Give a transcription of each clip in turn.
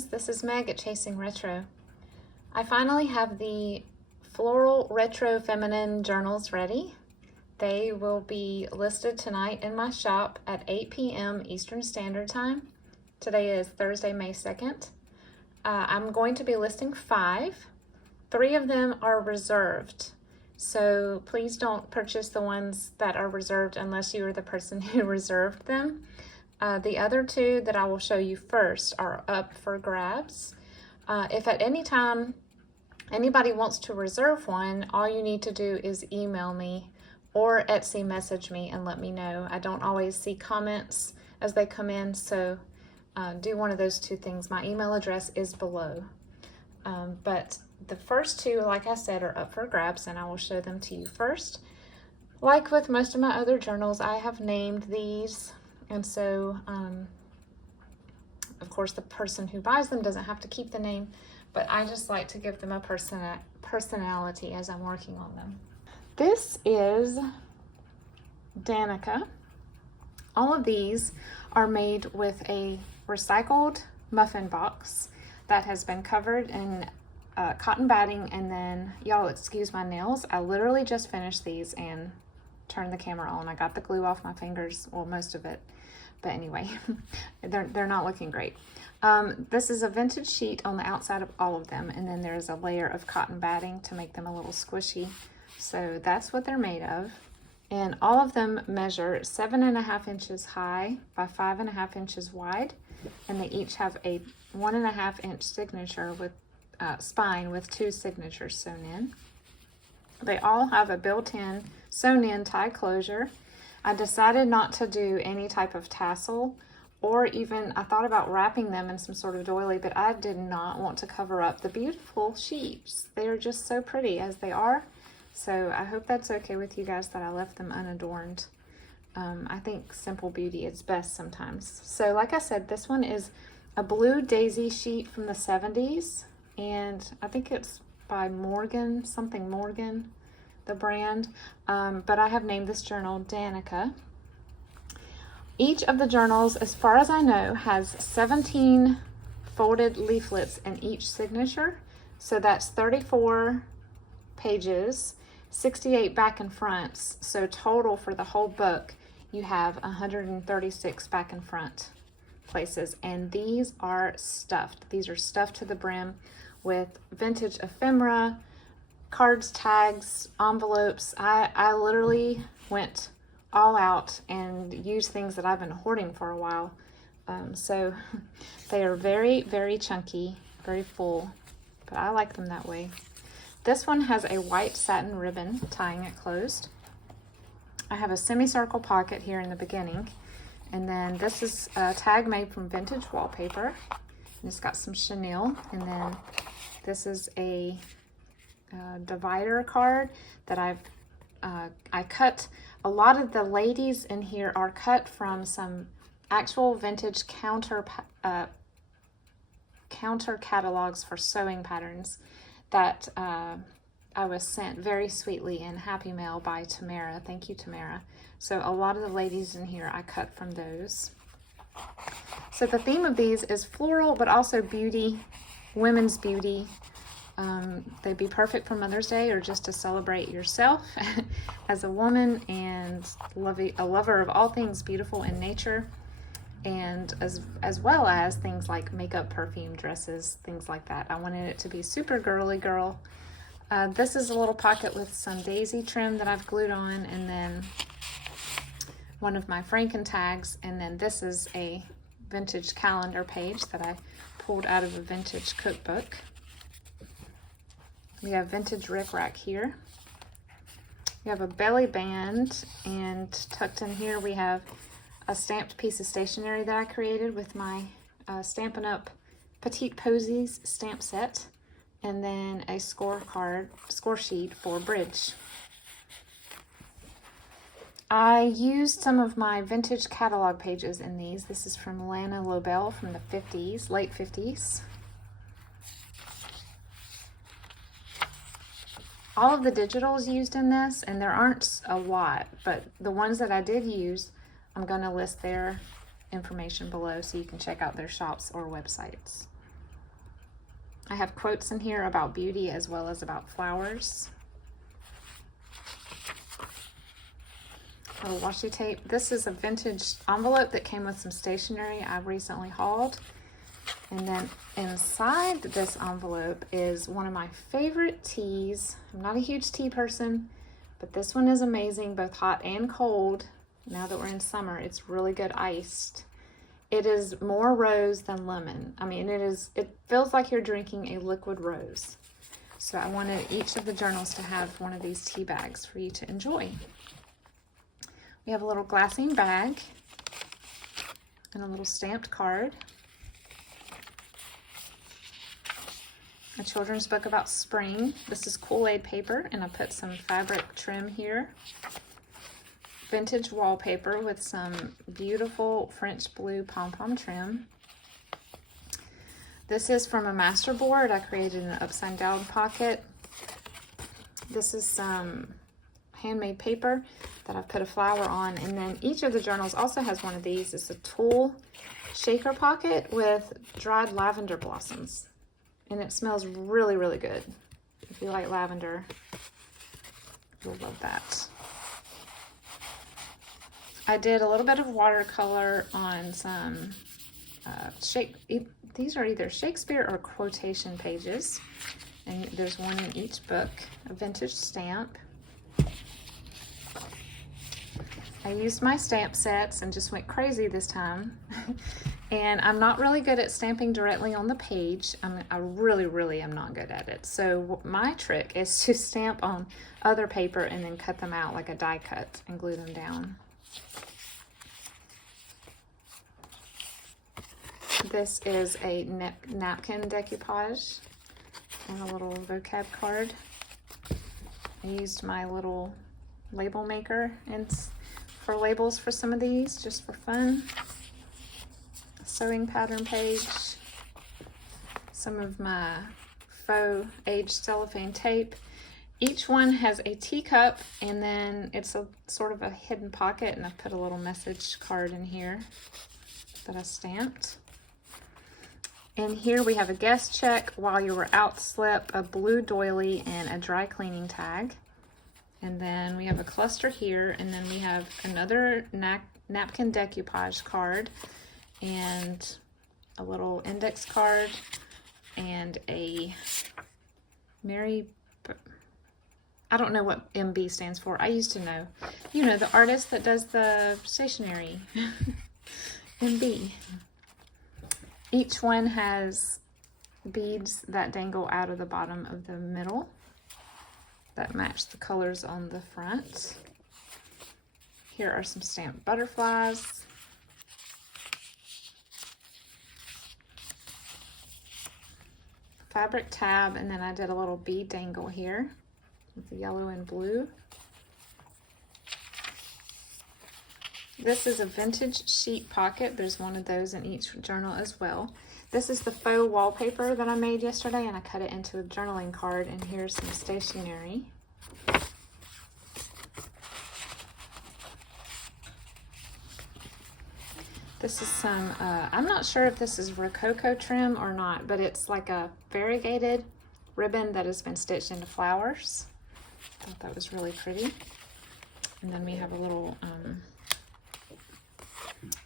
friends, this is Meg at Chasing Retro. I finally have the floral retro feminine journals ready. They will be listed tonight in my shop at 8 p.m. Eastern Standard Time. Today is Thursday, May 2nd. I'm going to be listing 5. 3 of them are reserved. So please don't purchase the ones that are reserved unless you are the person who reserved them. The other 2 that I will show you first are up for grabs. If at any time anybody wants to reserve one, all you need to do is email me or Etsy message me and let me know. I don't always see comments as they come in, so do one of those 2 things. My email address is below. But the first 2, like I said, are up for grabs, and I will show them to you first. Like with most of my other journals, I have named these, and so of course the person who buys them doesn't have to keep the name, but I just like to give them a personality as I'm working on them. This is Danica. All of these are made with a recycled muffin box that has been covered in cotton batting, and then, y'all excuse my nails, I literally just finished these and turned the camera on. I got the glue off my fingers, well, most of it, but anyway, they're not looking great. This is a vintage sheet on the outside of all of them, and then there's a layer of cotton batting to make them a little squishy. So that's what they're made of. And all of them measure 7.5 inches high by 5.5 inches wide, and they each have a 1.5 inch signature with spine with 2 signatures sewn in. They all have a built-in sewn-in tie closure. I decided not to do any type of tassel, or even I thought about wrapping them in some sort of doily, but I did not want to cover up the beautiful sheets. They are just so pretty as they are. So I hope that's okay with you guys that I left them unadorned. I think simple beauty is best sometimes. So like I said, this one is a blue daisy sheet from the 70s, and I think it's by Morgan, something Morgan, the brand, but I have named this journal Danica. Each of the journals, as far as I know, has 17 folded leaflets in each signature, so that's 34 pages, 68 back and fronts, so total for the whole book you have 136 back and front places, and these are stuffed. These are stuffed to the brim with vintage ephemera, cards, tags, envelopes. I literally went all out and used things that I've been hoarding for a while. So they are very, very chunky, very full, but I like them that way. This one has a white satin ribbon tying it closed. I have a semicircle pocket here in the beginning, and then this is a tag made from vintage wallpaper, and it's got some chenille, and then this is a divider card that I cut. A lot of the ladies in here are cut from some actual vintage counter catalogs for sewing patterns that I was sent very sweetly in Happy Mail by Tamara. Thank you, Tamara. So a lot of the ladies in here I cut from those. So the theme of these is floral, but also beauty, women's beauty. They'd be perfect for Mother's Day or just to celebrate yourself as a woman and a lover of all things beautiful in nature, and as well as things like makeup, perfume, dresses, things like that. I wanted it to be super girly girl. This is a little pocket with some daisy trim that I've glued on, and then one of my Franken tags, and then this is a vintage calendar page that I pulled out of a vintage cookbook. We have vintage rickrack here. We have a belly band, and tucked in here we have a stamped piece of stationery that I created with my Stampin' Up! Petite Posies stamp set, and then a score sheet for bridge. I used some of my vintage catalog pages in these. This is from Lana Lobel from the 50s, late 50s. All of the digitals used in this, and there aren't a lot, but the ones that I did use, I'm going to list their information below so you can check out their shops or websites. I have quotes in here about beauty as well as about flowers. Little washi tape. This is a vintage envelope that came with some stationery I recently hauled. And then inside this envelope is one of my favorite teas. I'm not a huge tea person, but this one is amazing, both hot and cold. Now that we're in summer, it's really good iced. It is more rose than lemon. I mean, it feels like you're drinking a liquid rose. So I wanted each of the journals to have one of these tea bags for you to enjoy. We have a little glassine bag and a little stamped card. A children's book about spring. This is Kool-Aid paper, and I put some fabric trim here. Vintage wallpaper with some beautiful French blue pom-pom trim. This is from a master board. I created an upside down pocket. This is some handmade paper that I've put a flower on, and then each of the journals also has one of these. It's a tulle shaker pocket with dried lavender blossoms, and it smells really, really good. If you like lavender, you'll love that. I did a little bit of watercolor on some these are either Shakespeare or quotation pages, and there's one in each book. A vintage stamp. I used my stamp sets and just went crazy this time. And I'm not really good at stamping directly on the page. I really am not good at it. So my trick is to stamp on other paper and then cut them out like a die cut and glue them down. This is a napkin decoupage and a little vocab card. I used my little label maker and for labels for some of these, just for fun. A sewing pattern page. Some of my faux aged cellophane tape. Each one has a teacup, and then it's a sort of a hidden pocket, and I put a little message card in here that I stamped. And here we have a guest check, while you were out slip, a blue doily, and a dry cleaning tag. And then we have a cluster here, and then we have another napkin decoupage card, and a little index card, and a I don't know what MB stands for. I used to know. You know, the artist that does the stationery. MB. Each one has beads that dangle out of the bottom of the middle that match the colors on the front. Here are some stamped butterflies. Fabric tab, and then I did a little bead dangle here with the yellow and blue. This is a vintage sheet pocket. There's one of those in each journal as well. This is the faux wallpaper that I made yesterday, and I cut it into a journaling card, and here's some stationery. This is some, I'm not sure if this is Rococo trim or not, but it's like a variegated ribbon that has been stitched into flowers. I thought that was really pretty. And then we have a little,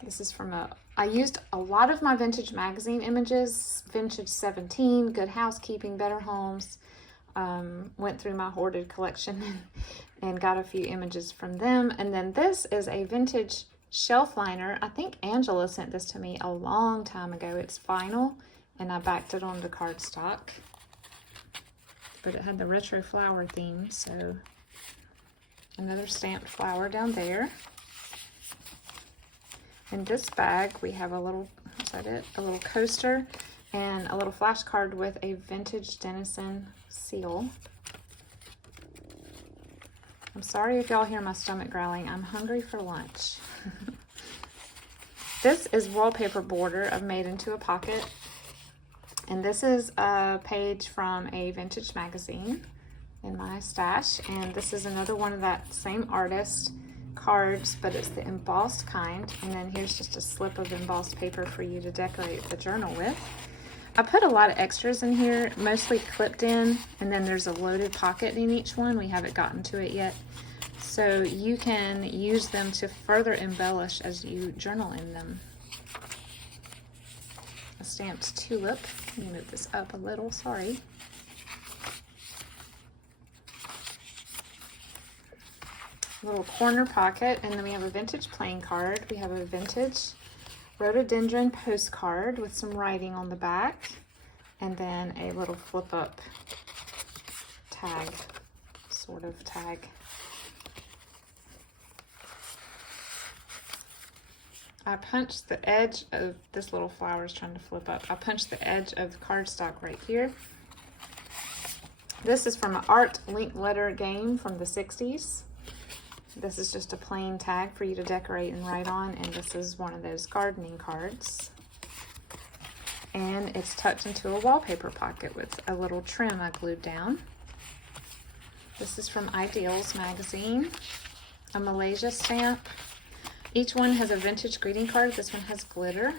this is from I used a lot of my vintage magazine images, Vintage 17, Good Housekeeping, Better Homes. Went through my hoarded collection and got a few images from them. And then this is a vintage shelf liner. I think Angela sent this to me a long time ago. It's vinyl, and I backed it onto cardstock. But it had the retro flower theme, so another stamped flower down there. In this bag, we have a little, is that it? A little coaster and a little flashcard with a vintage Denison seal. I'm sorry if y'all hear my stomach growling. I'm hungry for lunch. This is wallpaper border I've made into a pocket. And this is a page from a vintage magazine in my stash. And this is another one of that same artist cards, but it's the embossed kind. And then here's just a slip of embossed paper for you to decorate the journal with. I put a lot of extras in here, mostly clipped in, and then there's a loaded pocket in each one. We haven't gotten to it yet. So you can use them to further embellish as you journal in them. A stamped tulip. Let me move this up a little, sorry. Little corner pocket, and then we have a vintage playing card. We have a vintage rhododendron postcard with some writing on the back, and then a little flip up tag, sort of tag. I punched the edge of this little flower is trying to flip up. I punched the edge of the cardstock right here. This is from an art link letter game from the 60s. This is just a plain tag for you to decorate and write on, and this is one of those gardening cards. And it's tucked into a wallpaper pocket with a little trim I glued down. This is from Ideals magazine, a Malaysia stamp. Each one has a vintage greeting card. This one has glitter.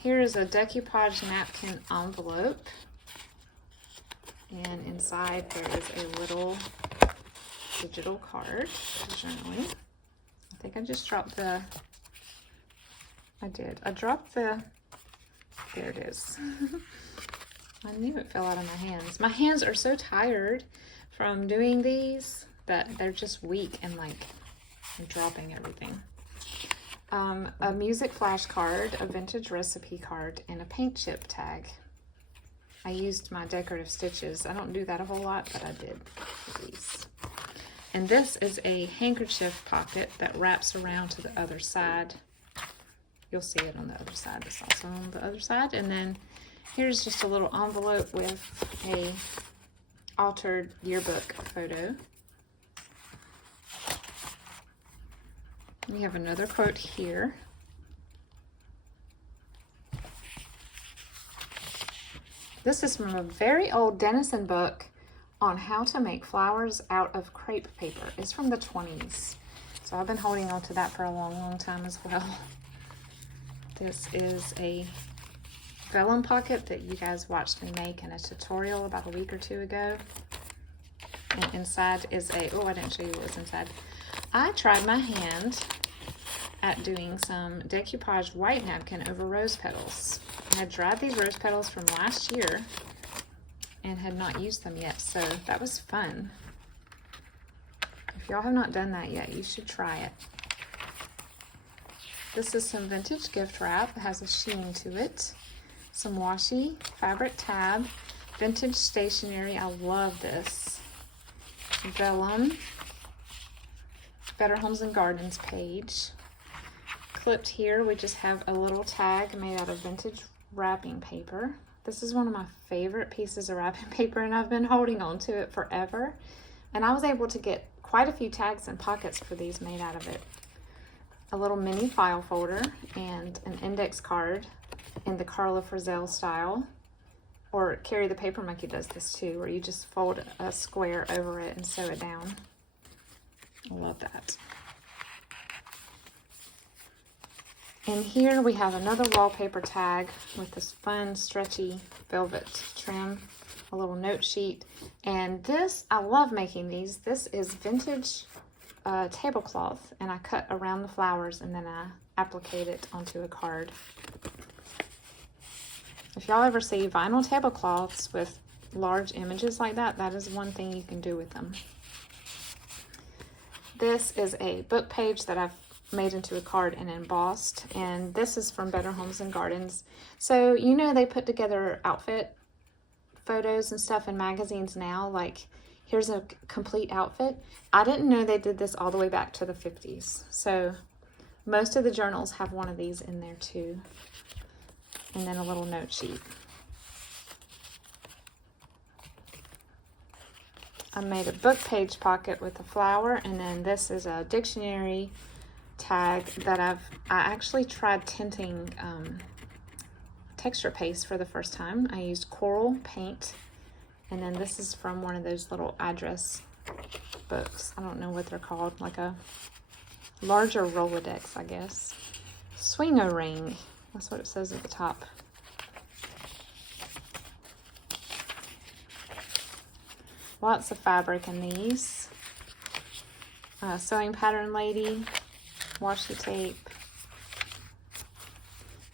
Here is a decoupage napkin envelope. And inside there is a little digital card for journaling. I think I just dropped the, I dropped the, there it is. I knew it fell out of my hands. My hands are so tired from doing these that they're just weak and like I'm dropping everything. A music flash card, a vintage recipe card, and a paint chip tag. I used my decorative stitches. I don't do that a whole lot, but I did for these. And this is a handkerchief pocket that wraps around to the other side. You'll see it on the other side. It's also on the other side. And then here's just a little envelope with a altered yearbook photo. We have another quote here. This is from a very old Dennison book on how to make flowers out of crepe paper. It's from the 20s. So I've been holding on to that for a long, long time as well. This is a vellum pocket that you guys watched me make in a tutorial about a week or two ago. And inside is a, oh, I didn't show you what was inside. I tried my hand at doing some decoupage white napkin over rose petals. I had dried these rose petals from last year and had not used them yet, so that was fun. If y'all have not done that yet, you should try it. This is some vintage gift wrap. It has a sheen to it. Some washi, fabric tab, vintage stationery. I love this. Vellum, Better Homes and Gardens page. Clipped here, we just have a little tag made out of vintage wrapping paper. This is one of my favorite pieces of wrapping paper, and I've been holding on to it forever. And I was able to get quite a few tags and pockets for these made out of it. A little mini file folder and an index card in the Carla Frizzell style. Or Carrie the Paper Monkey does this too, where you just fold a square over it and sew it down. I love that. And here we have another wallpaper tag with this fun stretchy velvet trim, a little note sheet. And this, I love making these. This is vintage tablecloth, and I cut around the flowers and then I applique it onto a card. If y'all ever see vinyl tablecloths with large images like that, that is one thing you can do with them. This is a book page that I've made into a card and embossed, and this is from Better Homes and Gardens. So you know they put together outfit photos and stuff in magazines now, like here's a complete outfit. I didn't know they did this all the way back to the 50s. So most of the journals have one of these in there too. And then a little note sheet. I made a book page pocket with a flower, and then this is a dictionary tag that I actually tried tinting texture paste for the first time. I used coral paint, and then this is from one of those little address books. I don't know what they're called, like a larger Rolodex, I guess. Swing-O-Ring, that's what it says at the top. Lots of fabric in these. Sewing pattern lady, washi tape.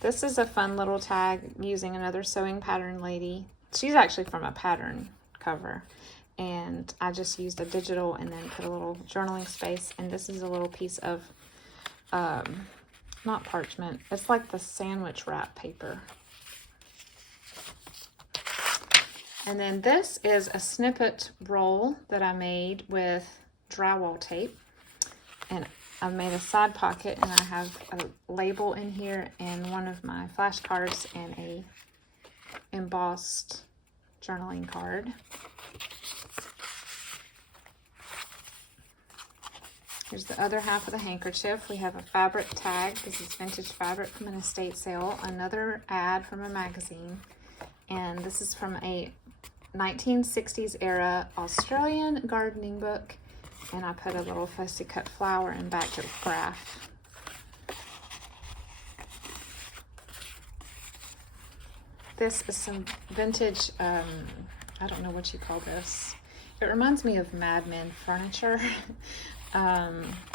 This is a fun little tag using another sewing pattern lady. She's actually from a pattern cover. And I just used a digital and then put a little journaling space. And this is a little piece of, not parchment. It's like the sandwich wrap paper. And then this is a snippet roll that I made with drywall tape. And I've made a side pocket, and I have a label in here and one of my flashcards and a embossed journaling card. Here's the other half of the handkerchief. We have a fabric tag. This is vintage fabric from an estate sale. Another ad from a magazine. And this is from a 1960s era Australian gardening book. And I put a little fussy cut flower and backed it with graph. This is some vintage, I don't know what you call this. It reminds me of Mad Men furniture.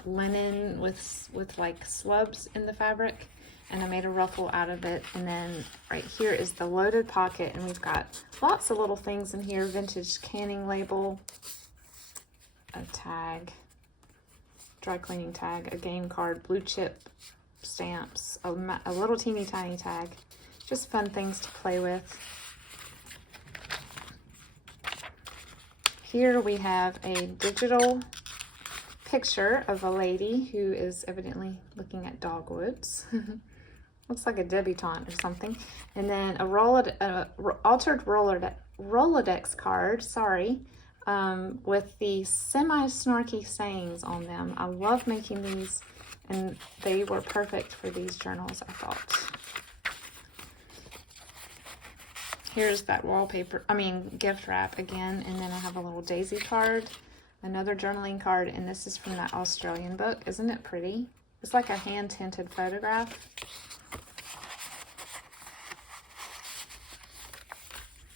Linen with like slubs in the fabric, and I made a ruffle out of it. And then right here is the loaded pocket, and we've got lots of little things in here. Vintage canning label, a tag, dry cleaning tag, a game card, blue chip stamps, a little teeny tiny tag. Just fun things to play with. Here we have a digital picture of a lady who is evidently looking at dogwoods. Looks like a debutante or something. And then a altered Rolodex card, sorry, with the semi-snarky sayings on them. I love making these, and they were perfect for these journals, I thought. Here's that gift wrap again, and then I have a little daisy card. Another journaling card, and this is from that Australian book. Isn't it pretty? It's like a hand-tinted photograph.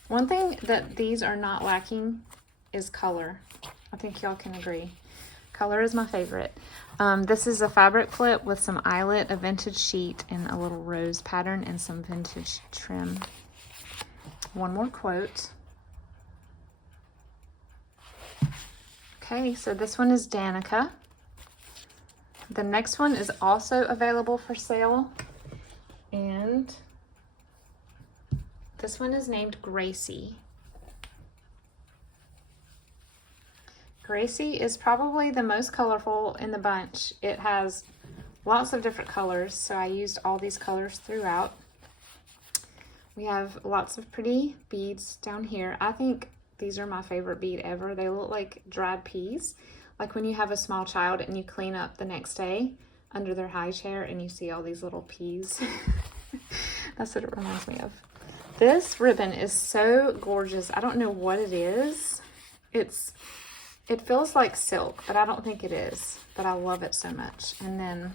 One thing that these are not lacking is color. I think y'all can agree. Color is my favorite. This is a fabric flip with some eyelet, a vintage sheet, and a little rose pattern, and some vintage trim. One more quote. Okay, so this one is Danica. The next one is also available for sale. And this one is named Gracie. Gracie is probably the most colorful in the bunch. It has lots of different colors, so I used all these colors throughout. We have lots of pretty beads down here. I think these are my favorite bead ever. They look like dried peas. Like when you have a small child and you clean up the next day under their high chair and you see all these little peas. That's what it reminds me of. This ribbon is so gorgeous. I don't know what it is. It feels like silk, but I don't think it is. But I love it so much. And then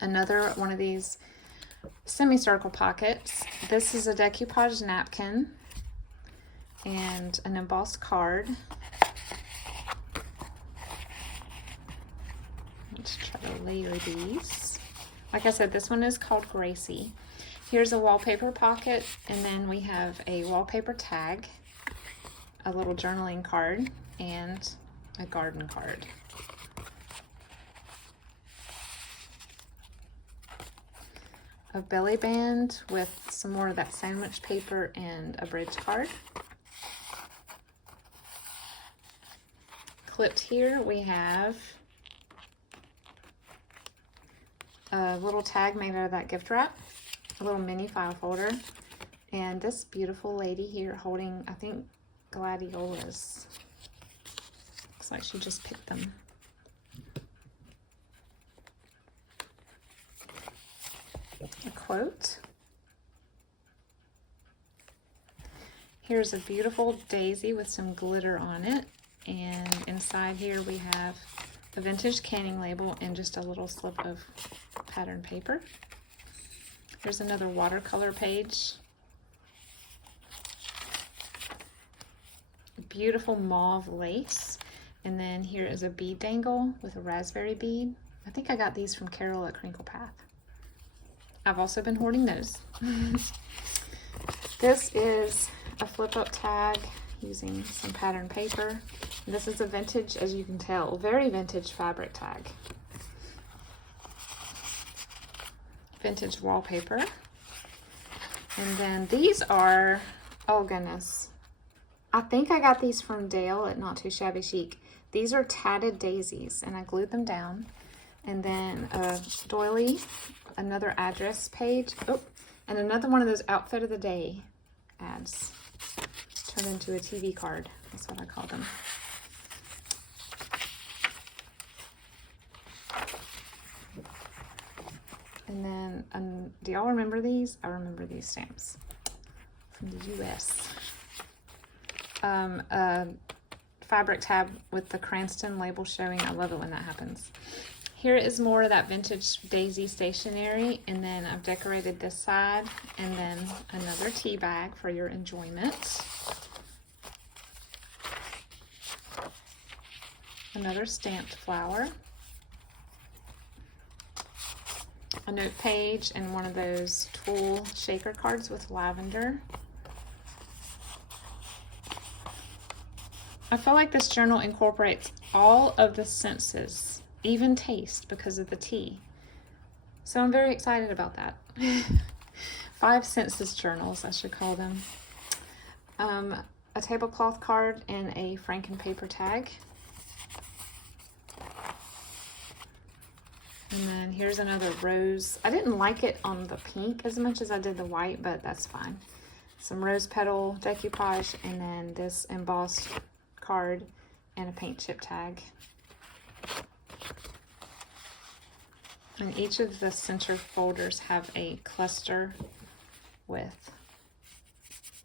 another one of these semicircle pockets. This is a decoupage napkin and an embossed card. Let's try to layer these. Like I said, this one is called Gracie. Here's a wallpaper pocket, and then we have a wallpaper tag, a little journaling card, and a garden card. A belly band with some more of that sandwich paper and a bridge card. Clipped here we have a little tag made out of that gift wrap, a little mini file folder, and this beautiful lady here holding, I think, gladiolas. Looks like she just picked them. A quote. Here's a beautiful daisy with some glitter on it, and inside here we have a vintage canning label and just a little slip of pattern paper. Here's another watercolor page. beautiful mauve lace. And then here is a bead dangle with a raspberry bead. I think I got these from Carol at Crinkle Path. I've also been hoarding those. This is a flip-up tag using some pattern paper. This is a vintage, as you can tell, very vintage fabric tag. Vintage wallpaper. And then these are, oh goodness, I think I got these from Dale at Not Too Shabby Chic. These are tatted daisies, and I glued them down. And then a doily, another address page, oh, and another one of those outfit of the day ads turned into a TV card. That's what I call them. And then, do y'all remember these? I remember these stamps from the US. A fabric tab with the Cranston label showing. I love it when that happens. Here is more of that vintage daisy stationery, and then I've decorated this side, and then another tea bag for your enjoyment. Another stamped flower. A note page and one of those tulle shaker cards with lavender. I feel like this journal incorporates all of the senses, even taste, because of the tea. So I'm very excited about that. 5 senses journals, I should call them. A tablecloth card and a Franken paper tag. And then here's another rose. I didn't like it on the pink as much as I did the white, but that's fine. Some rose petal decoupage, and then this embossed card and a paint chip tag. And each of the center folders have a cluster with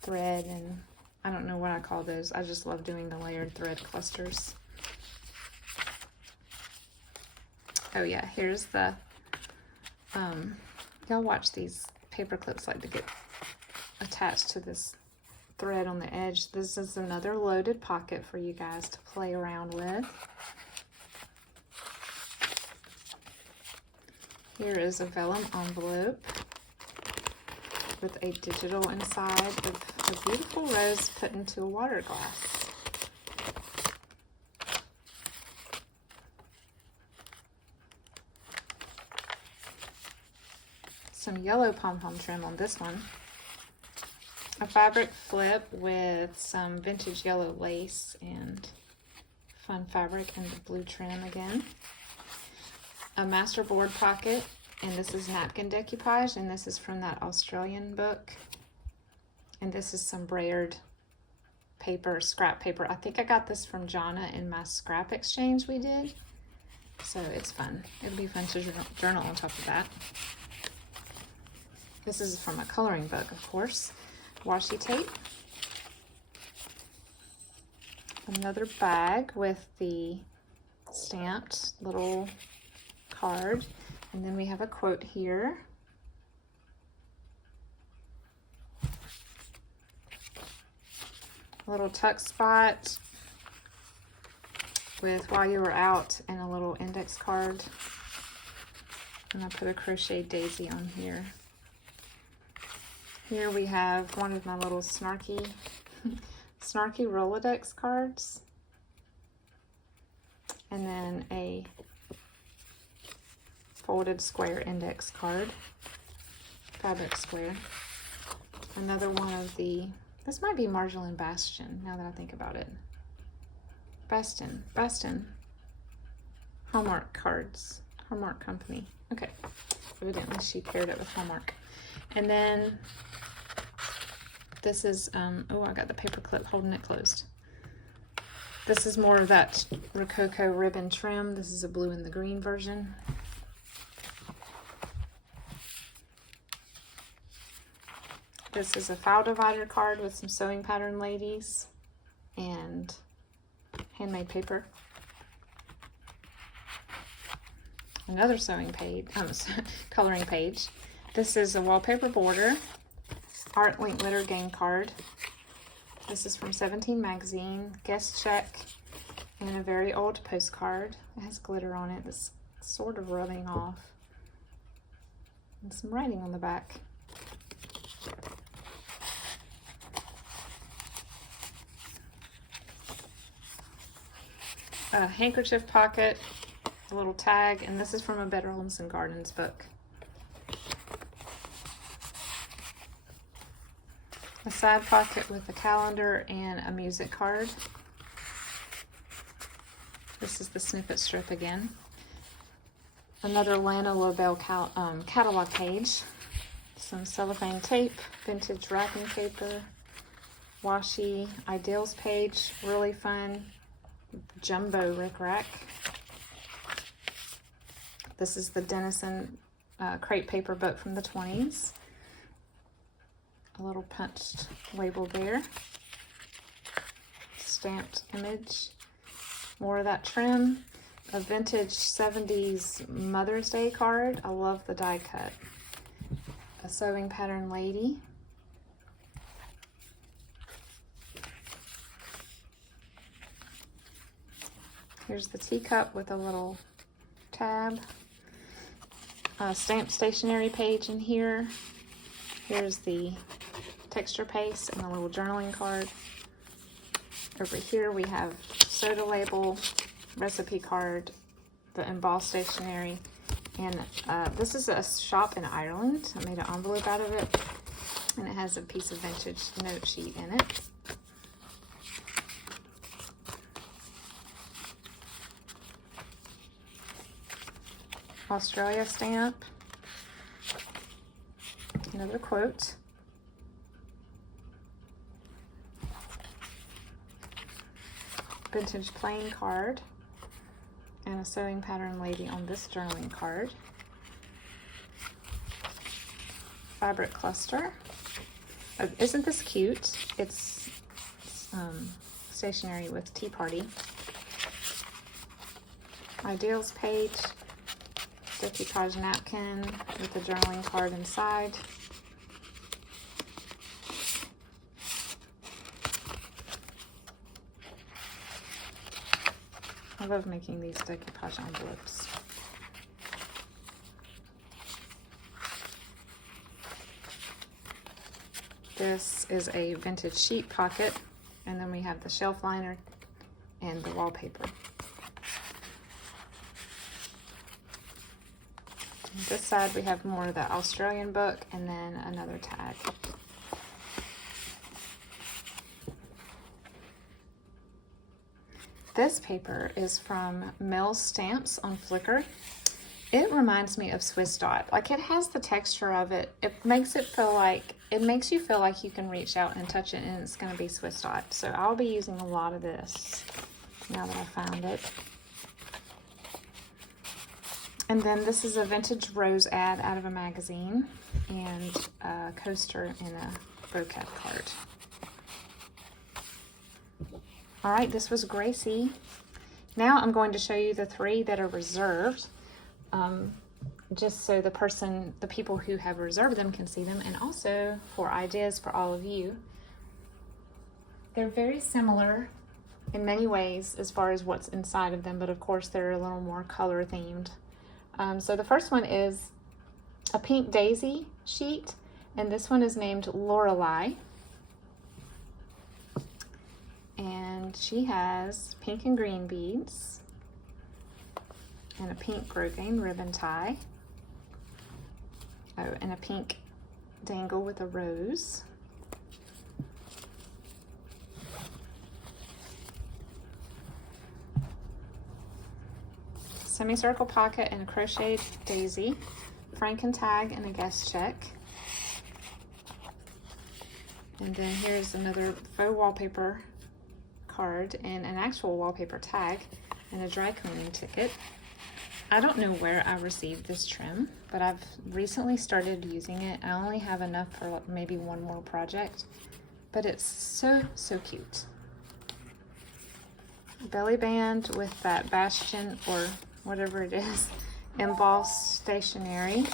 thread, and I don't know what I call those. I just love doing the layered thread clusters. Oh yeah, here's the, y'all watch these paper clips like to get attached to this thread on the edge. This is another loaded pocket for you guys to play around with. Here is a vellum envelope with a digital inside of a beautiful rose put into a water glass. Some yellow pom-pom trim on this one. A fabric flip with some vintage yellow lace and fun fabric and the blue trim again. A masterboard pocket, and this is napkin decoupage, and this is from that Australian book. And this is some brayered paper, scrap paper. I think I got this from Johanna in my scrap exchange we did. So it's fun. It'll be fun to journal on top of that. This is from a coloring book, of course. Washi tape. Another bag with the stamped little card. And then we have a quote here. A little tuck spot with while you were out and a little index card. And I put a crocheted daisy on here. Here we have one of my little snarky Rolodex cards. And then a folded square index card, fabric square. Another one of the, this might be Marjolaine Bastion, now that I think about it. Bastion, Hallmark cards, Hallmark Company. Okay, evidently she paired it with Hallmark. And then this is, oh, I got the paper clip holding it closed. This is more of that Rococo ribbon trim. This is a blue and the green version. This is a file divider card with some sewing pattern ladies and handmade paper. Another sewing page, coloring page. This is a wallpaper border, art link glitter game card. This is from 17 magazine, guest check, and a very old postcard. It has glitter on it that's sort of rubbing off. And some writing on the back. A handkerchief pocket, a little tag, and this is from a Bedrooms and Gardens book. A side pocket with a calendar and a music card. This is the snippet strip again. Another Lana Lobel catalog page. Some cellophane tape, vintage wrapping paper, washi, ideals page, really fun jumbo rickrack. This is the Denison crepe paper book from the 20s. A little punched label there. Stamped image. More of that trim. A vintage 70s Mother's Day card. I love the die cut. A sewing pattern lady. Here's the teacup with a little tab. A stamped stationery page in here. Here's the texture paste and a little journaling card. Over here we have soda label, recipe card, the embossed stationery, and this is a shop in Ireland. I made an envelope out of it, and it has a piece of vintage note sheet in it. Australia stamp, another quote, vintage plain card, and a sewing pattern lady on this journaling card, fabric cluster. Oh, isn't this cute? It's stationery with Tea Party. Ideals page, decoupage napkin with a journaling card inside. I love making these decoupage envelopes. This is a vintage sheet pocket, and then we have the shelf liner and the wallpaper. On this side we have more of the Australian book and then another tag. This paper is from Mel Stampz on Flickr. It reminds me of Swiss Dot. Like, it has the texture of it. It makes you feel like you can reach out and touch it and it's going to be Swiss Dot. So I'll be using a lot of this now that I found it. And then this is a vintage rose ad out of a magazine and a coaster and a vocab card. All right, this was Gracie. Now I'm going to show you the 3 that are reserved, just so the people who have reserved them can see them, and also for ideas for all of you. They're very similar in many ways as far as what's inside of them, but of course they're a little more color themed. So the first one is a pink daisy sheet, and this one is named Lorelei. And she has pink and green beads and a pink grosgrain ribbon tie. Oh, and a pink dangle with a rose. Semicircle pocket and a crocheted daisy. Franken tag and a guest check. And then here's another faux wallpaper card and an actual wallpaper tag and a dry cleaning ticket. I don't know where I received this trim, but I've recently started using it. I only have enough for maybe one more project, but it's so cute. Belly band with that bastion or whatever it is, embossed stationery.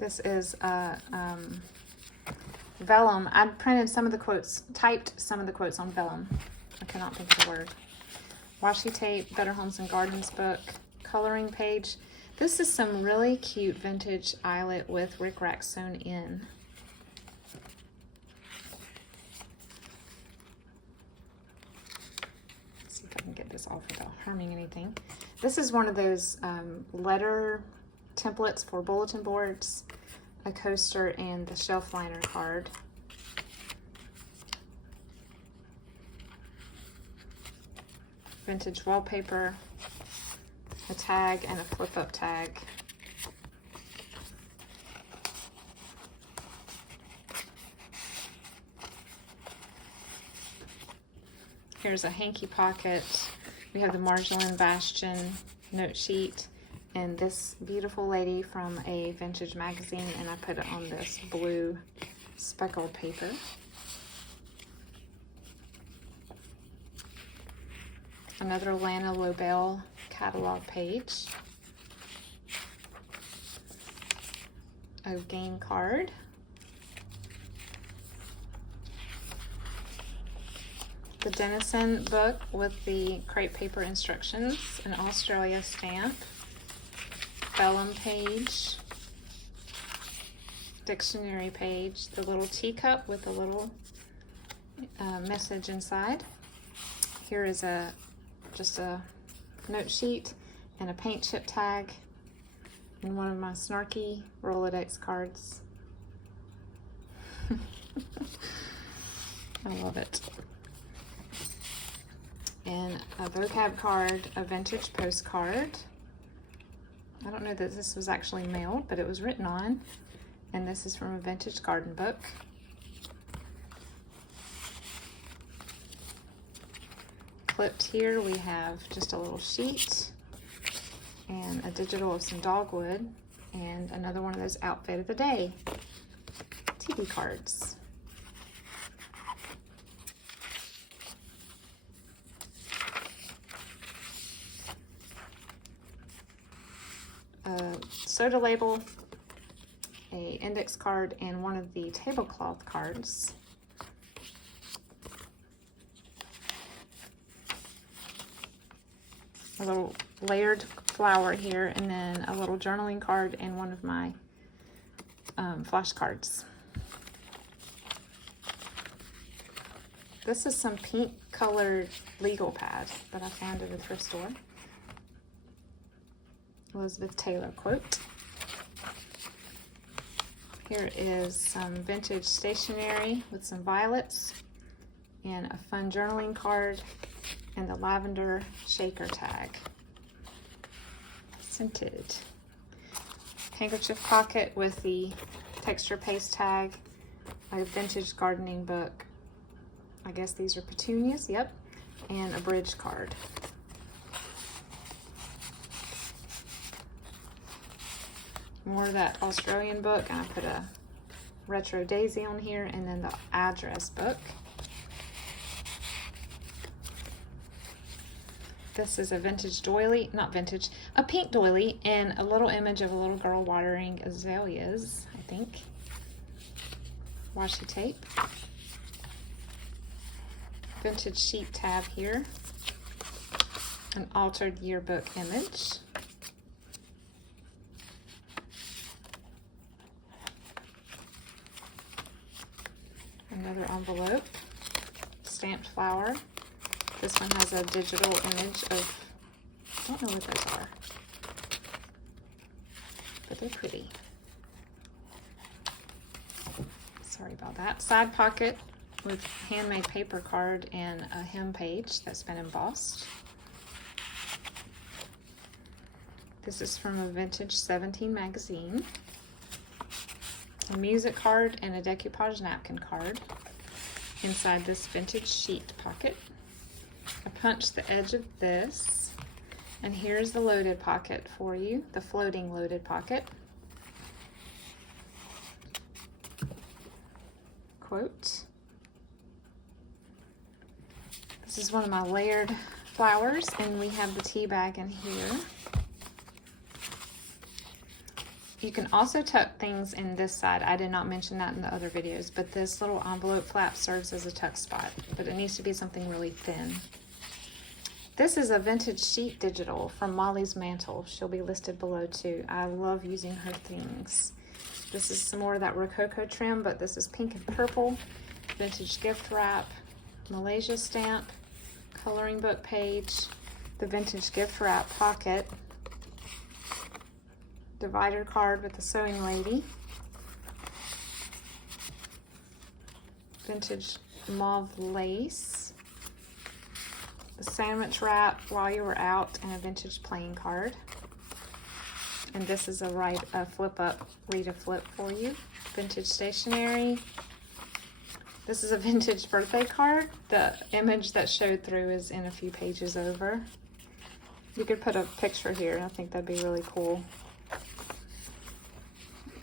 This is vellum. I printed some of the quotes, typed some of the quotes on vellum. I cannot think of the word. Washi tape, Better Homes and Gardens book, coloring page. This is some really cute vintage eyelet with rickrack sewn in. Let's see if I can get this off without harming anything. This is one of those letter templates for bulletin boards, a coaster, and the shelf liner card. Vintage wallpaper, a tag, and a flip-up tag. Here's a hanky pocket. We have the Marjolaine Bastion note sheet, and this beautiful lady from a vintage magazine, and I put it on this blue speckled paper. Another Lana Lobel catalog page. A game card. The Denison book with the crepe paper instructions, an Australia stamp, vellum page, dictionary page, the little teacup with a little message inside. Here is just a note sheet and a paint chip tag and one of my snarky Rolodex cards. I love it. And a vocab card, a vintage postcard. I don't know that this was actually mailed, but it was written on. And this is from a vintage garden book. Clipped here, we have just a little sheet and a digital of some dogwood and another one of those outfit of the day TV cards. A soda label, a index card, and one of the tablecloth cards. A little layered flower here, and then a little journaling card and one of my flashcards. This is some pink colored legal pad that I found at a thrift store. Elizabeth Taylor quote. Here is some vintage stationery with some violets and a fun journaling card and the lavender shaker tag. Scented. Handkerchief pocket with the texture paste tag, a vintage gardening book. I guess these are petunias, yep, and a bridge card. More of that Australian book, and I put a retro daisy on here, and then the address book. This is a vintage doily, not vintage, a pink doily, and a little image of a little girl watering azaleas, I think. Washi tape. Vintage sheet tab here. An altered yearbook image. Another envelope, stamped flower. This one has a digital image of, I don't know what those are, but they're pretty. Sorry about that. Side pocket with handmade paper card and a hem page that's been embossed. This is from a vintage 17 magazine. A music card and a decoupage napkin card inside this vintage sheet pocket. I punched the edge of this, and here's the loaded pocket for you, the floating loaded pocket. Quote. This is one of my layered flowers, and we have the tea bag in here. You can also tuck things in this side. I did not mention that in the other videos, but this little envelope flap serves as a tuck spot, but it needs to be something really thin. This is a vintage sheet digital from Molly's Mantel. She'll be listed below too. I love using her things. This is some more of that Rococo trim, but this is pink and purple. Vintage gift wrap, Malaysia stamp, coloring book page, the vintage gift wrap pocket, divider card with the sewing lady, vintage mauve lace, the sandwich wrap while you were out, and a vintage playing card. And this is a flip up, read a flip for you. Vintage stationery. This is a vintage birthday card. The image that showed through is in a few pages over. You could put a picture here. I think that'd be really cool.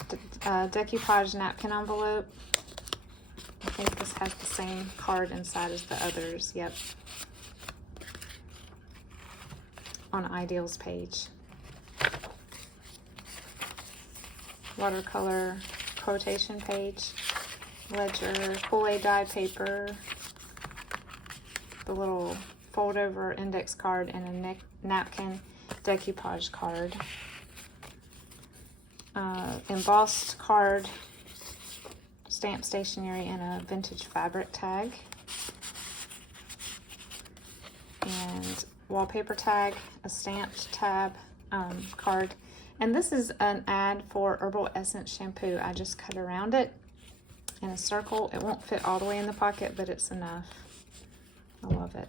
Decoupage napkin envelope. I think this has the same card inside as the others. Yep. On Ideals page. Watercolor quotation page. Ledger, Kool-Aid dye paper. The little fold over index card and a napkin decoupage card. Embossed card, stamp stationery, and a vintage fabric tag. And wallpaper tag, a stamped tab card. And this is an ad for Herbal Essence shampoo. I just cut around it in a circle. It won't fit all the way in the pocket, but it's enough. I love it.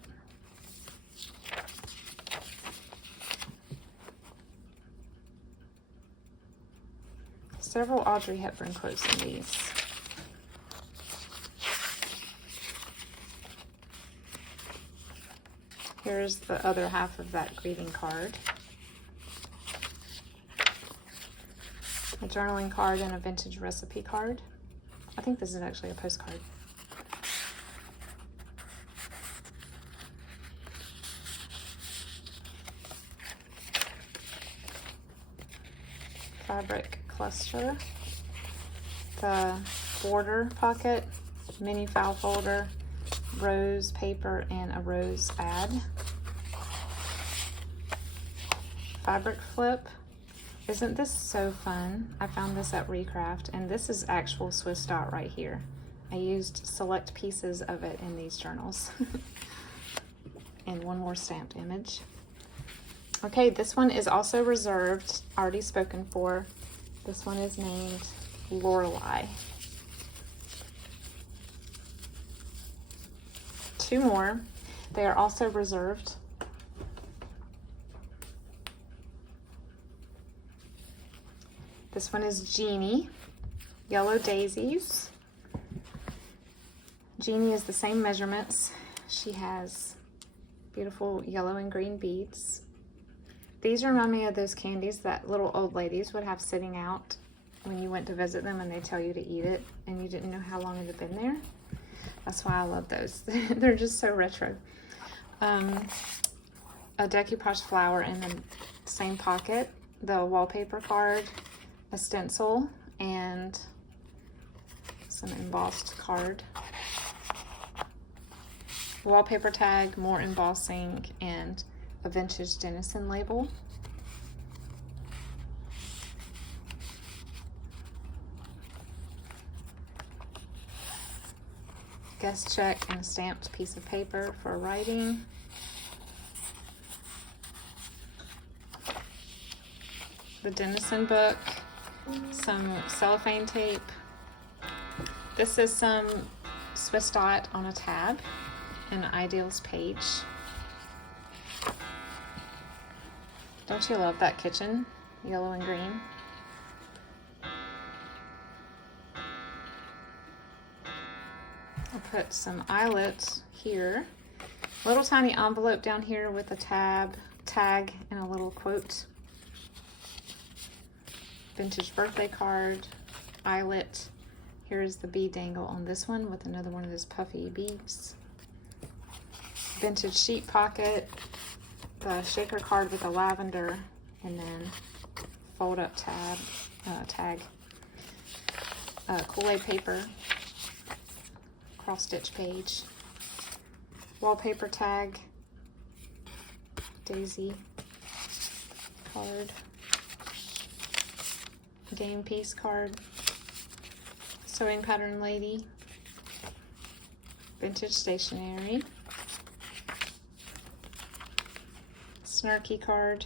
Several Audrey Hepburn quotes in these. Here's the other half of that greeting card. A journaling card and a vintage recipe card. I think this is actually a postcard. Fabric cluster, the border pocket, mini file folder, rose paper, and a rose ad. Fabric flip. Isn't this so fun? I found this at Recraft, and this is actual Swiss dot right here. I used select pieces of it in these journals. And one more stamped image. Okay, this one is also reserved, already spoken for. This one is named Lorelei. Two more. They are also reserved. This one is Genie, Yellow Daisies. Jeannie is the same measurements. She has beautiful yellow and green beads. These remind me of those candies that little old ladies would have sitting out when you went to visit them and they tell you to eat it and you didn't know how long it had been there. That's why I love those. They're just so retro. A decoupage flower in the same pocket, the wallpaper card, a stencil, and some embossed card. Wallpaper tag, more embossing, and a vintage Denison label. Guest check and a stamped piece of paper for writing. The Denison book, some cellophane tape. This is some Swiss dot on a tab, an Ideals page. Don't you love that kitchen? Yellow and green. I'll put some eyelets here. A little tiny envelope down here with a tag, and a little quote. Vintage birthday card, eyelet. Here's the bead dangle on this one with another one of those puffy beads. Vintage sheet pocket, the shaker card with a lavender, and then fold up tab tag, Kool-Aid paper, cross stitch page, wallpaper tag, Daisy card, game piece card, sewing pattern lady, vintage stationery, snarky card,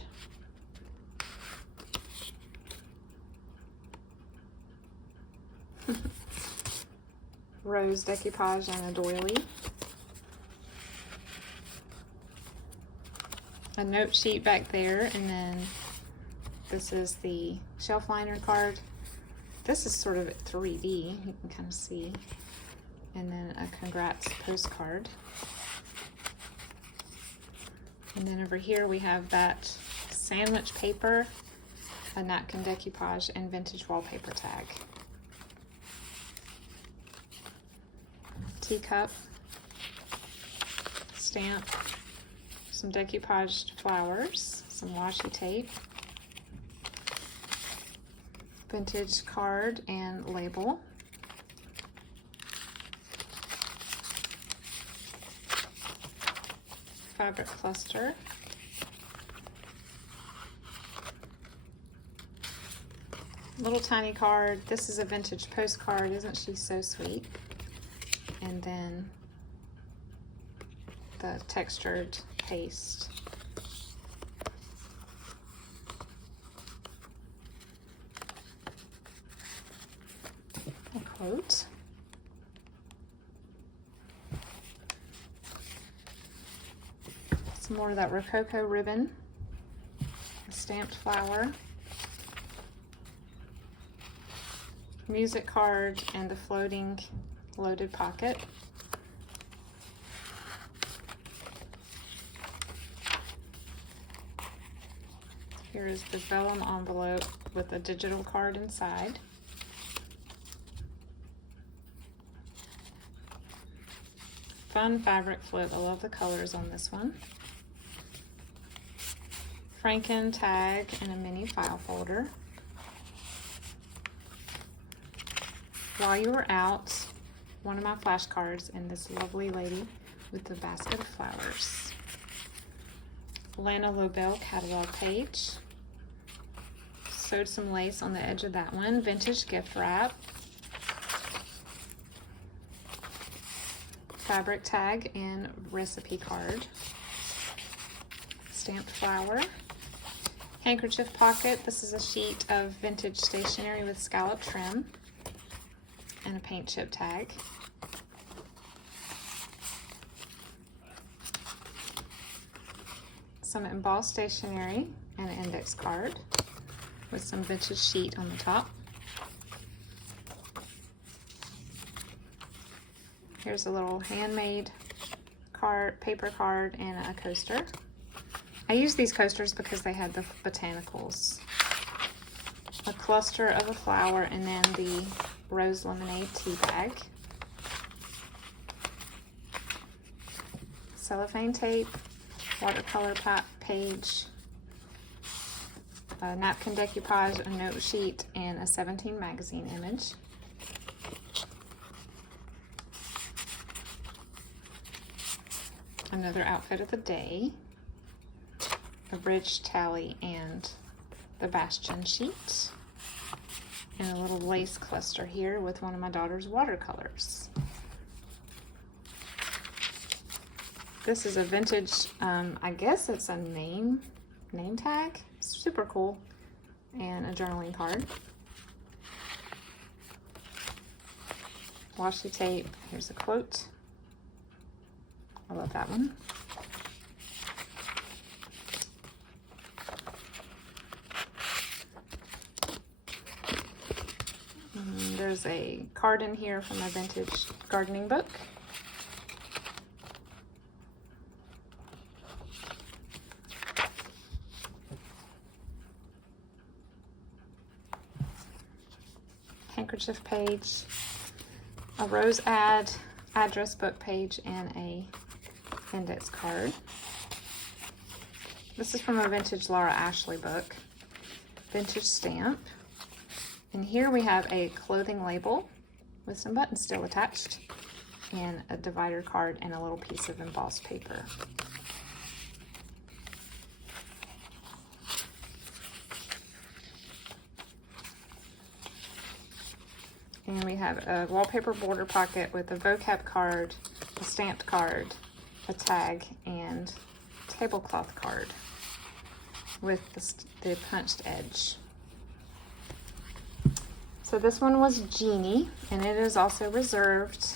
rose decoupage and a doily, a note sheet back there, and then this is the shelf liner card. This is sort of 3D, you can kind of see, and then a congrats postcard. And then over here we have that sandwich paper, a napkin decoupage, and vintage wallpaper tag. Teacup, stamp, some decoupaged flowers, some washi tape, vintage card and label, fabric cluster, little tiny card. This is a vintage postcard. Isn't she so sweet? And then the textured paste. A quote. Some more of that Rococo ribbon. A stamped flower. Music card and the floating loaded pocket. Here is the vellum envelope with a digital card inside. Fun fabric flip. I love the colors on this one. Franken tag and a mini file folder. While you were out, one of my flashcards, and this lovely lady with the basket of flowers. Lana Lobel catalog page. Sewed some lace on the edge of that one. Vintage gift wrap. Fabric tag and recipe card. Stamped flower. Handkerchief pocket. This is a sheet of vintage stationery with scallop trim. And a paint chip tag. Some embossed stationery and an index card with some vintage sheet on the top. Here's a little handmade card, paper card, and a coaster. I use these coasters because they had the botanicals. A cluster of a flower, and then the rose lemonade tea bag. Cellophane tape, watercolor page, a napkin decoupage, a note sheet, and a 17 magazine image. Another outfit of the day, a bridge tally and the bastion sheet, and a little lace cluster here with one of my daughter's watercolors. This is a vintage, I guess it's a name tag. Super cool. And a journaling card. Washi tape. Here's a quote. I love that one. There's a card in here from my vintage gardening book. Handkerchief page, a rose address book page, and a index card. This is from a vintage Laura Ashley book. Vintage stamp, And here we have a clothing label with some buttons still attached, and a divider card and a little piece of embossed paper. And we have a wallpaper border pocket with a vocab card, a stamped card, a tag, and tablecloth card with the punched edge. So this one was Genie, and it is also reserved.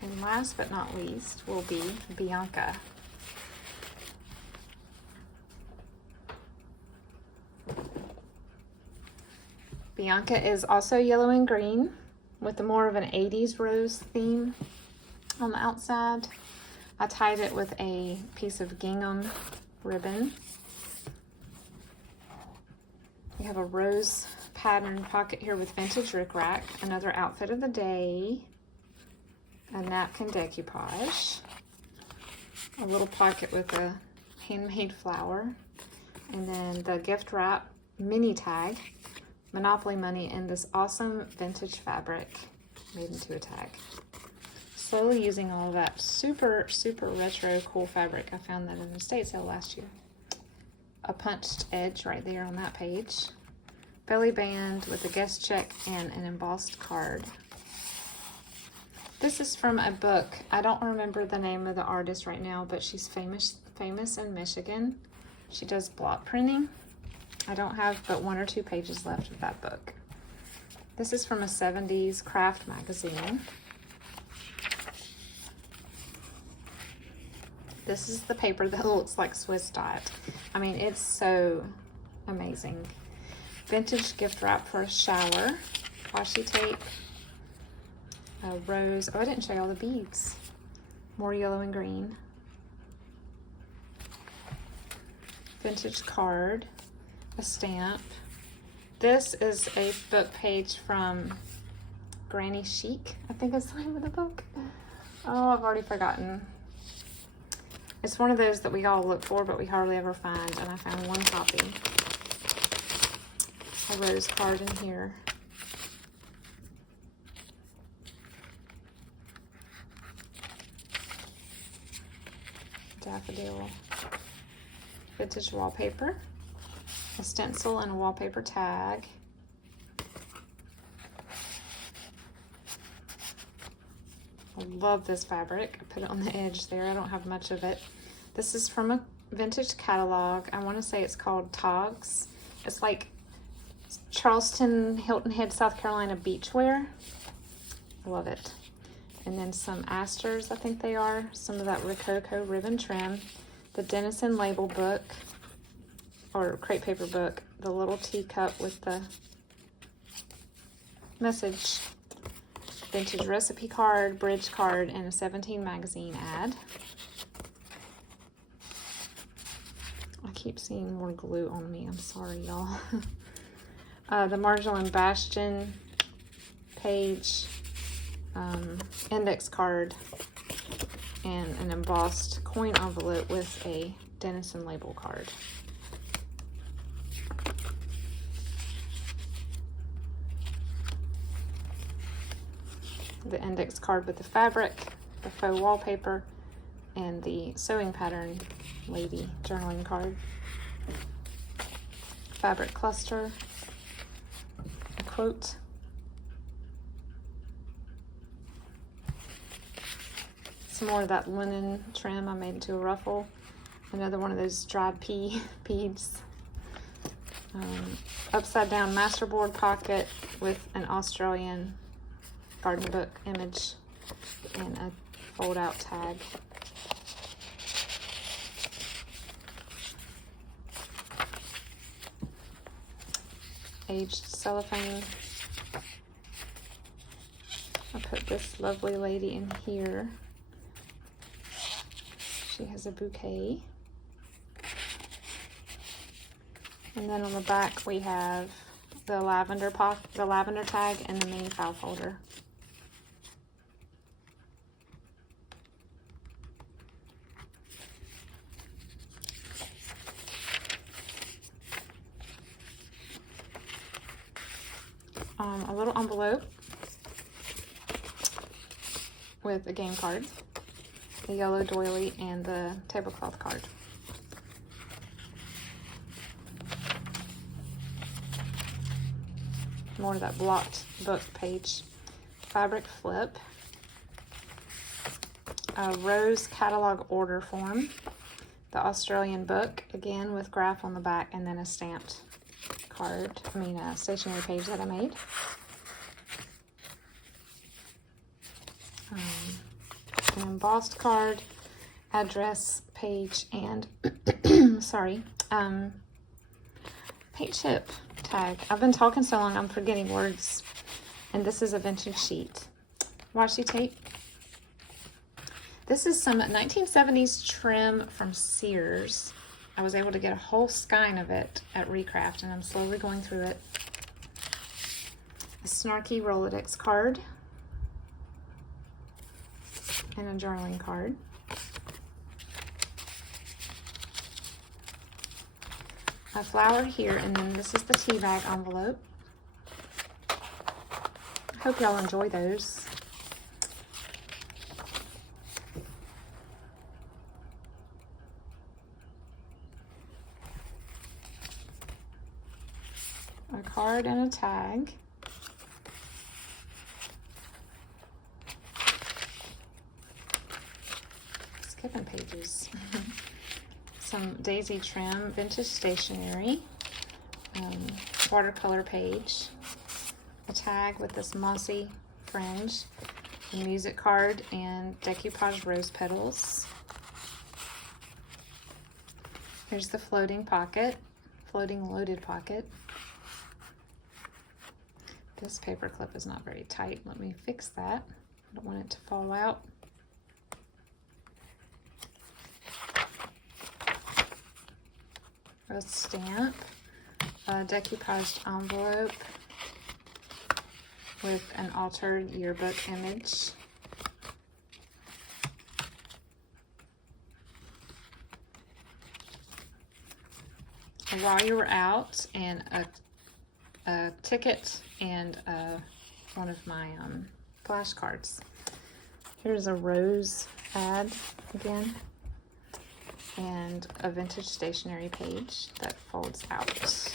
And last but not least will be Bianca. Bianca is also yellow and green with more of an 80s rose theme on the outside. I tied it with a piece of gingham ribbon. We have a rose pattern pocket here with vintage rickrack, another outfit of the day, a napkin decoupage, a little pocket with a handmade flower, and then the gift wrap mini tag, Monopoly money, and this awesome vintage fabric made into a tag. Slowly using all of that super retro cool fabric. I found that in the estate sale last year. A punched edge right there on that page. Belly band with a guest check and an embossed card. This is from a book. I don't remember the name of the artist right now, but she's famous in Michigan. She does block printing. I don't have but 1 or 2 pages left of that book. This is from a 70s craft magazine. This is the paper that looks like Swiss dot. I mean, it's so amazing. Vintage gift wrap for a shower. Washi tape. A rose. Oh, I didn't show you all the beads. More yellow and green. Vintage card. A stamp. This is a book page from Granny Chic, I think is the name of the book. Oh, I've already forgotten. It's one of those that we all look for, but we hardly ever find, and I found one copy. A rose card in here. Daffodil. Vintage wallpaper. A stencil and a wallpaper tag. I love this fabric. I put it on the edge there. I don't have much of it. This is from a vintage catalog. I want to say it's called Togs. It's like Charleston, Hilton Head, South Carolina beachwear. I love it. And then some asters, I think they are. Some of that Rococo ribbon trim. The Denison label book. Or crepe paper book, the little teacup with the message, vintage recipe card, bridge card, and a 17 magazine ad. I keep seeing more glue on me. I'm sorry, y'all. The Marshall and Bastion page, index card, and an embossed coin envelope with a Denison label card. The index card with the fabric, the faux wallpaper, and the sewing pattern lady journaling card. Fabric cluster, a quote, some more of that linen trim I made into a ruffle, another one of those dried pea beads, upside down masterboard pocket with an Australian garden book image and a fold out tag. Aged cellophane. I put this lovely lady in here. She has a bouquet. And then on the back we have the lavender tag and the mini file folder. little envelope with a game card, the yellow doily, and the tablecloth card. More of that blocked book page. Fabric flip. A rose catalog order form. The Australian book, again with graph on the back, and then a stamped card, a stationery page that I made. An embossed card, address page, and paint chip tag. I've been talking so long I'm forgetting words. And this is a vintage sheet. Washi tape. This is some 1970s trim from Sears. I was able to get a whole skein of it at Recraft, and I'm slowly going through it. A snarky Rolodex card. And a journaling card. A flower here, and then this is the tea bag envelope. I hope y'all enjoy those. A card and a tag. Skipping pages. Some daisy trim, vintage stationery, watercolor page, a tag with this mossy fringe, a music card, and decoupage rose petals. Here's the floating pocket, floating loaded pocket. This paper clip is not very tight. Let me fix that. I don't want it to fall out. A stamp, a decoupaged envelope with an altered yearbook image. And while you were out, and a ticket, and one of my flashcards. Here's a rose ad again, and a vintage stationery page that folds out,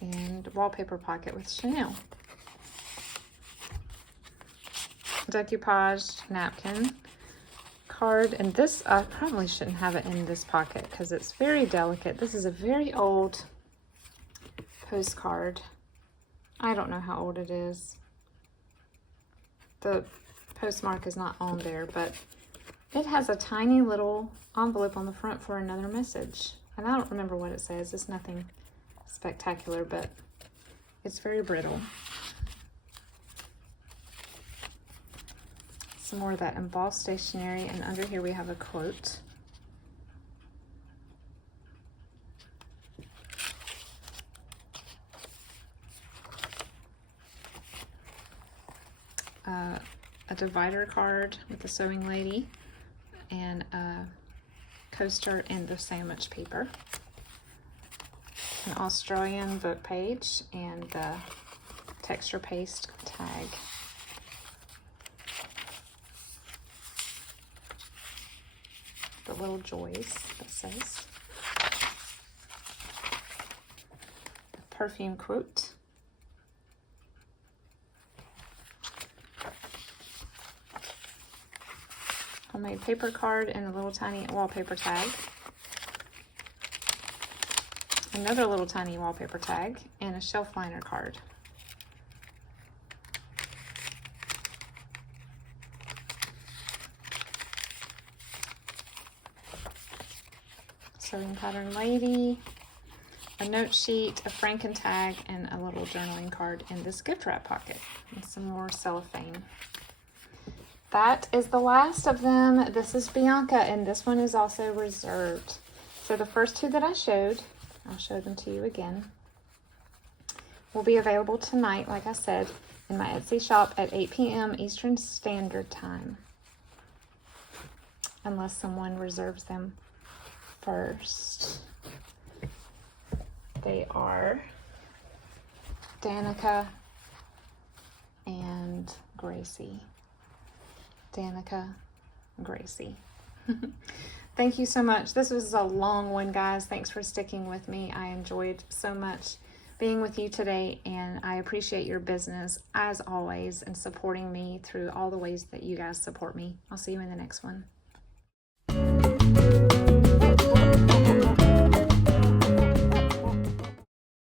and wallpaper pocket with Chanel. Decoupaged napkin, card, and this, I probably shouldn't have it in this pocket because it's very delicate. This is a very old postcard. I don't know how old it is. The postmark is not on there, but it has a tiny little envelope on the front for another message. And I don't remember what it says. It's nothing spectacular, but it's very brittle. Some more of that embossed stationery, and under here we have a quote. A divider card with the sewing lady, and a coaster and the sandwich paper. An Australian book page, and the texture paste tag. The little joys, that says. A perfume quote. Homemade paper card and a little tiny wallpaper tag. Another little tiny wallpaper tag, and a shelf liner card. Sewing pattern lady, a note sheet, a Franken tag, and a little journaling card in this gift wrap pocket, and some more cellophane. That is the last of them. This is Bianca, and this one is also reserved. So the first two that I showed, I'll show them to you again, will be available tonight, like I said, in my Etsy shop at 8 p.m. Eastern Standard Time, unless someone reserves them first. They are Danica Gracie. Danica, Gracie. Thank you so much. This was a long one, guys. Thanks for sticking with me. I enjoyed so much being with you today, and I appreciate your business as always and supporting me through all the ways that you guys support me. I'll see you in the next one.